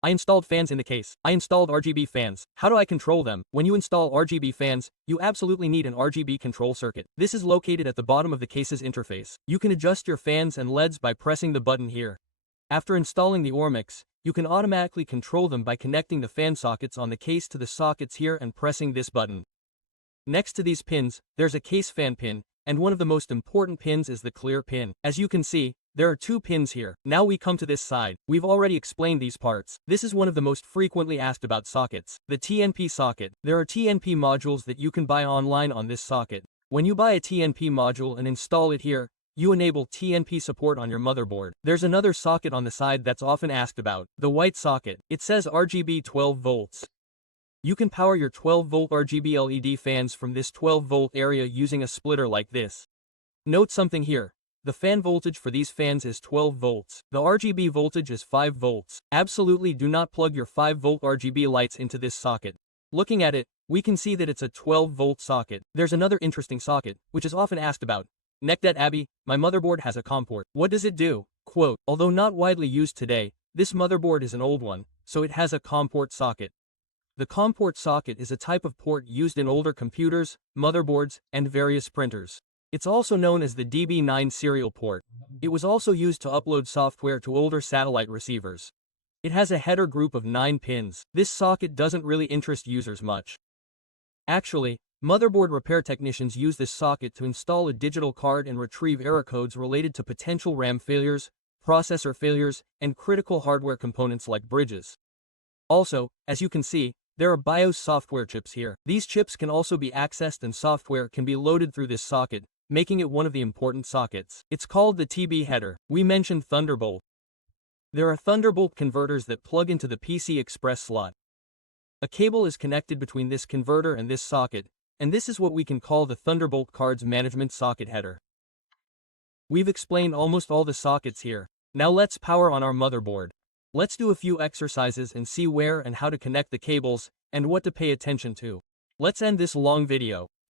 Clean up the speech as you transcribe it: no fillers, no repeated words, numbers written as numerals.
I installed fans in the case. I installed RGB fans. How do I control them? When you install RGB fans, you absolutely need an RGB control circuit. This is located at the bottom of the case's interface. You can adjust your fans and LEDs by pressing the button here. After installing the ORMX, you can automatically control them by connecting the fan sockets on the case to the sockets here and pressing this button. Next to these pins, there's a case fan pin, and one of the most important pins is the clear pin. As you can see, there are 2 pins here. Now we come to this side. We've already explained these parts. This is one of the most frequently asked about sockets. The TNP socket. There are TNP modules that you can buy online on this socket. When you buy a TNP module and install it here, you enable TNP support on your motherboard. There's another socket on the side that's often asked about, the white socket. It says RGB 12 volts. You can power your 12-volt RGB LED fans from this 12-volt area using a splitter like this. Note something here. The fan voltage for these fans is 12 volts. The RGB voltage is 5 volts. Absolutely do not plug your 5-volt RGB lights into this socket. Looking at it, we can see that it's a 12-volt socket. There's another interesting socket, which is often asked about. Necdet Abby, my motherboard has a COM port. What does it do? Quote, although not widely used today, this motherboard is an old one, so it has a COM port socket. The COM port socket is a type of port used in older computers, motherboards, and various printers. It's also known as the DB9 serial port. It was also used to upload software to older satellite receivers. It has a header group of 9 pins. This socket doesn't really interest users much. Actually, motherboard repair technicians use this socket to install a digital card and retrieve error codes related to potential RAM failures, processor failures, and critical hardware components like bridges. Also, as you can see, there are BIOS software chips here. These chips can also be accessed and software can be loaded through this socket, making it one of the important sockets. It's called the TB header. We mentioned Thunderbolt. There are Thunderbolt converters that plug into the PC Express slot. A cable is connected between this converter and this socket, and this is what we can call the Thunderbolt cards management socket header. We've explained almost all the sockets here. Now let's power on our motherboard. Let's do a few exercises and see where and how to connect the cables, and what to pay attention to. Let's end this long video.